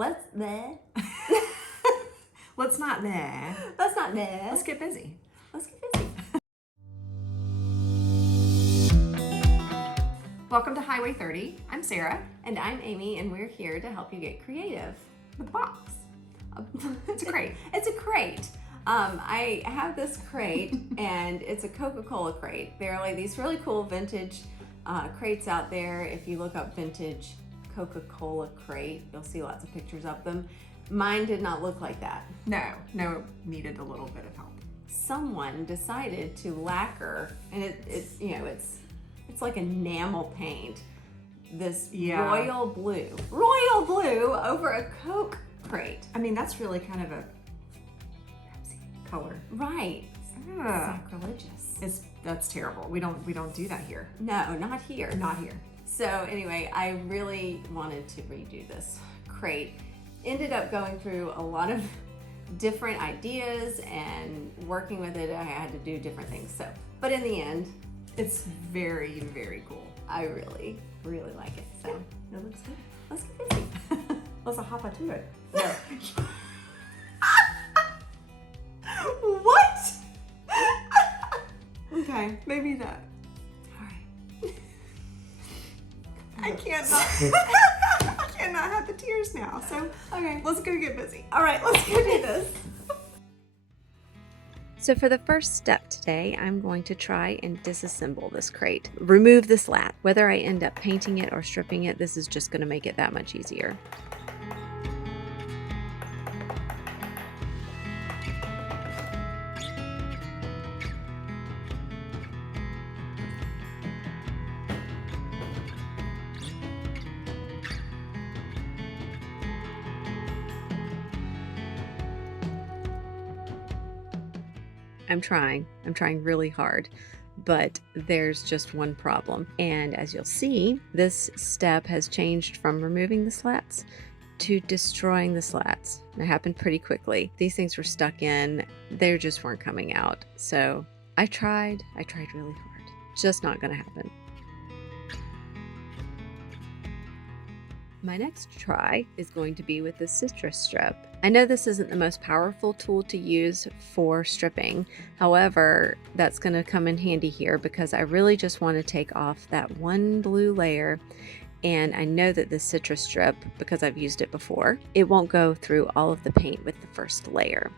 What's there? Let's not there. That's not there. Let's get busy. Let's get busy. Welcome to Highway 30. I'm Sarah. And I'm Amy, and we're here to help you get creative. With a box. It's a crate. It's a crate. I have this crate, and it's a Coca-Cola crate. There are like these really cool vintage crates out there. If you look up vintage Coca-Cola crate, you'll see lots of pictures of them. Mine did not look like that. No, needed a little bit of help. Someone decided to lacquer, and it's like enamel paint, this royal blue over a Coke crate. I mean, that's really kind of a color. Right. Sacrilegious. That's terrible. We don't do that here. No, not here. Not here. So anyway, I really wanted to redo this crate. Ended up going through a lot of different ideas and working with it. I had to do different things. But in the end, it's very, very cool. I really, really like it. So it looks good. Let's get busy. Let's hop into it. No. What? Okay, maybe that. All right. I cannot have the tears now. So Okay. let's go get busy. All right, let's go do this. So for the first step today, I'm going to try and disassemble this crate. Remove the slat. Whether I end up painting it or stripping it, this is just going to make it that much easier. I'm trying really hard, but there's just one problem. And as you'll see, this step has changed from removing the slats to destroying the slats. It happened pretty quickly. These things were stuck in, they just weren't coming out. So I tried really hard. Just not gonna happen. My next try is going to be with the citrus strip. I know this isn't the most powerful tool to use for stripping. However, that's going to come in handy here because I really just want to take off that one blue layer. And I know that the citrus strip, because I've used it before, it won't go through all of the paint with the first layer.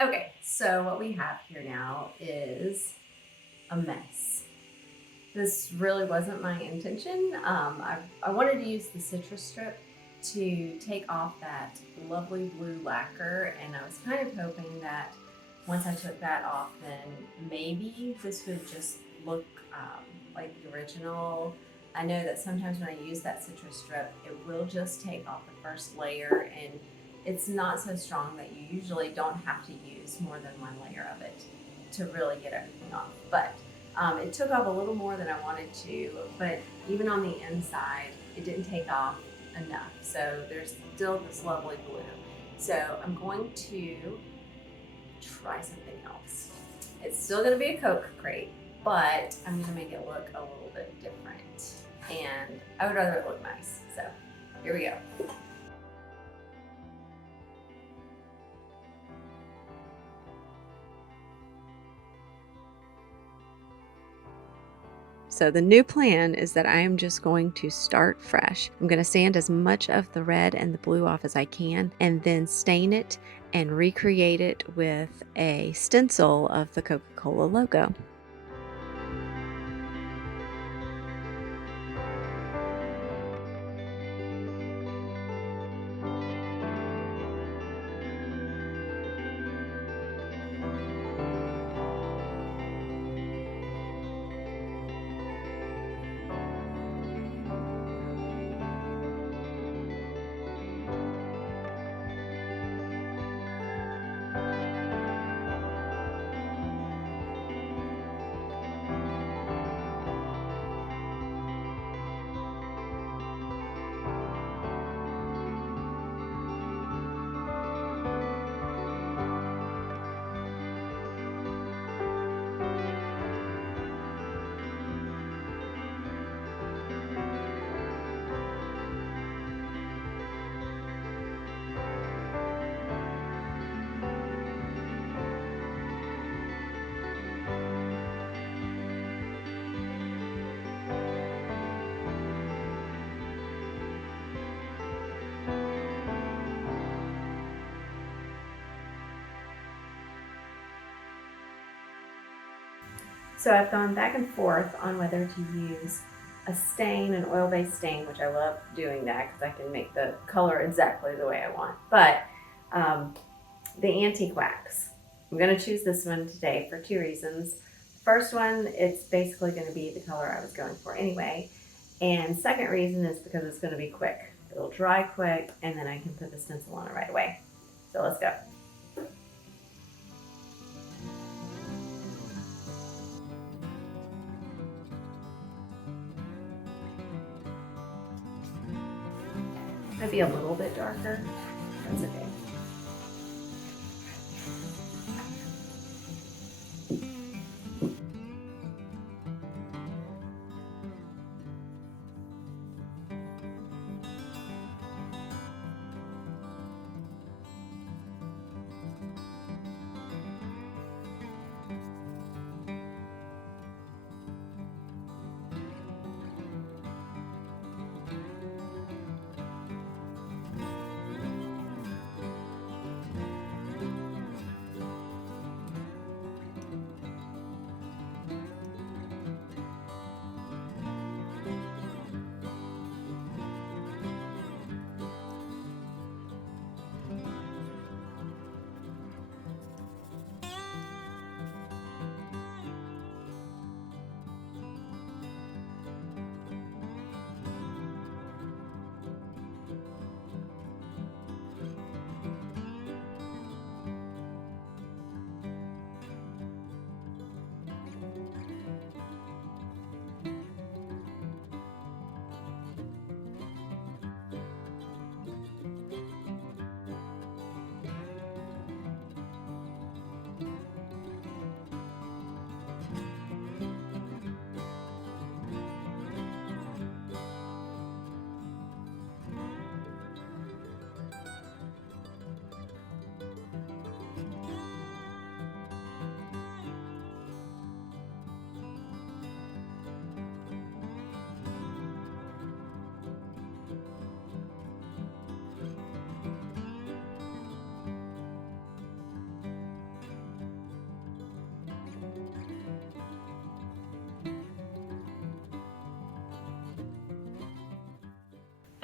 Okay, so what we have here now is a mess. This really wasn't my intention. I wanted to use the citrus strip to take off that lovely blue lacquer, and I was kind of hoping that once I took that off, then maybe this would just look like the original. I know that sometimes when I use that citrus strip, it will just take off the first layer, and it's not so strong that you usually don't have to use more than one layer of it to really get everything off. But it took off a little more than I wanted to, but even on the inside, it didn't take off enough. So there's still this lovely blue. So I'm going to try something else. It's still going to be a Coke crate, but I'm going to make it look a little bit different. And I would rather it look nice. So here we go. So the new plan is that I am just going to start fresh. I'm going to sand as much of the red and the blue off as I can, and then stain it and recreate it with a stencil of the Coca-Cola logo. So I've gone back and forth on whether to use a stain, an oil-based stain, which I love doing that because I can make the color exactly the way I want. But the Antique Wax, I'm going to choose this one today for two reasons. First one, it's basically going to be the color I was going for anyway. And second reason is because it's going to be quick. It'll dry quick, and then I can put the stencil on it right away. So let's go. Might be a little bit darker. That's okay.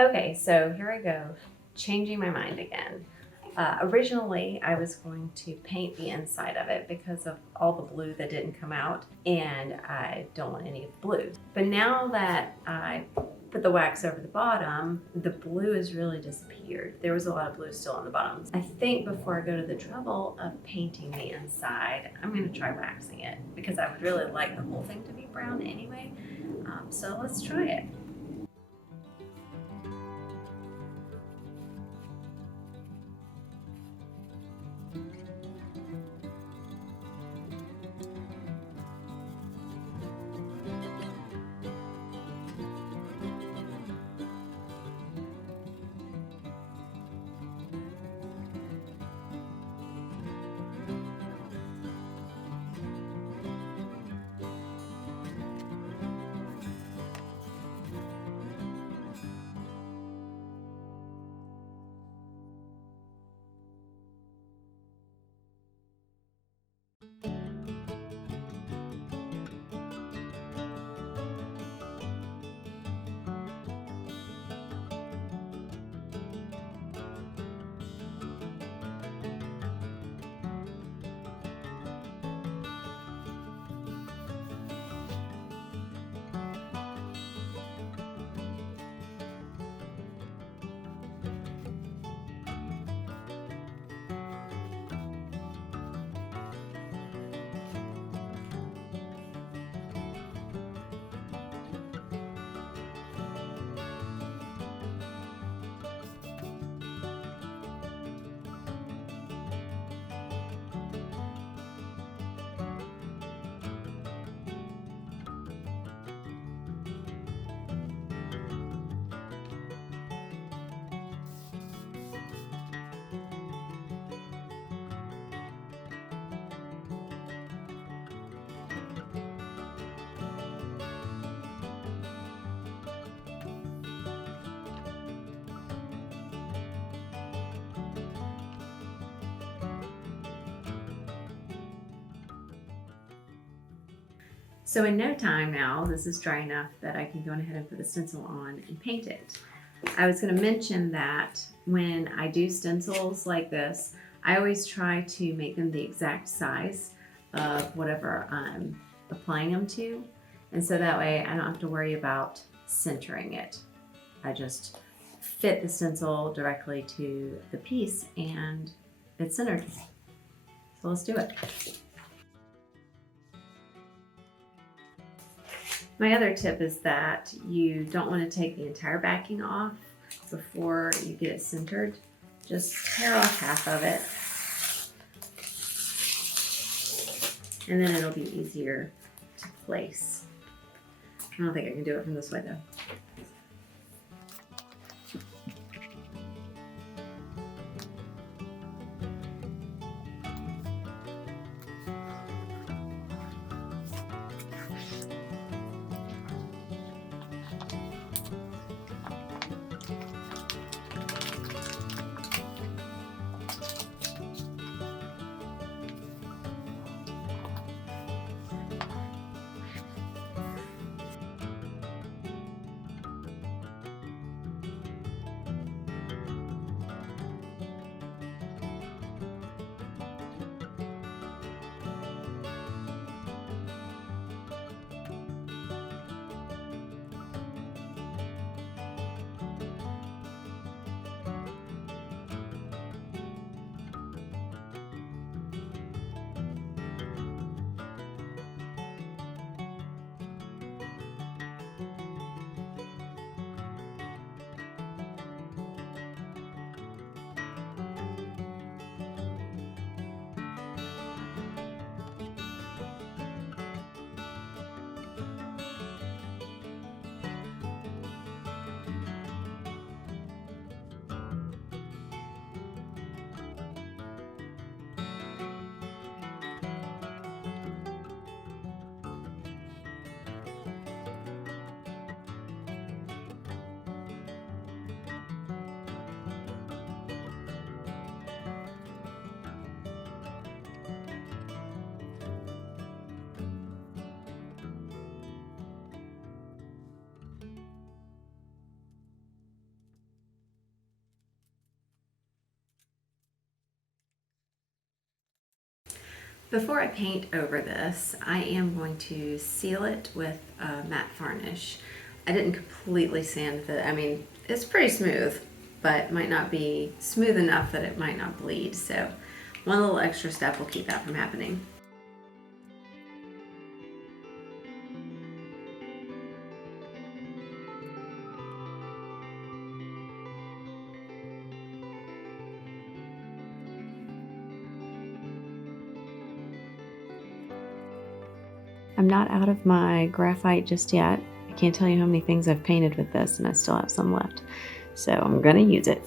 Okay, so here I go, changing my mind again. Originally, I was going to paint the inside of it because of all the blue that didn't come out, and I don't want any of the blue. But now that I put the wax over the bottom, the blue has really disappeared. There was a lot of blue still on the bottom. I think before I go to the trouble of painting the inside, I'm gonna try waxing it because I would really like the whole thing to be brown anyway. So let's try it. So in no time now, this is dry enough that I can go ahead and put the stencil on and paint it. I was going to mention that when I do stencils like this, I always try to make them the exact size of whatever I'm applying them to. And so that way I don't have to worry about centering it. I just fit the stencil directly to the piece and it's centered. So let's do it. My other tip is that you don't want to take the entire backing off before you get it centered. Just tear off half of it, and then it'll be easier to place. I don't think I can do it from this way though. Before I paint over this, I am going to seal it with a matte varnish. I didn't completely sand the, I mean, it's pretty smooth, but might not be smooth enough that it might not bleed. So one little extra step will keep that from happening. I'm not out of my graphite just yet. I can't tell you how many things I've painted with this, and I still have some left. So I'm gonna use it.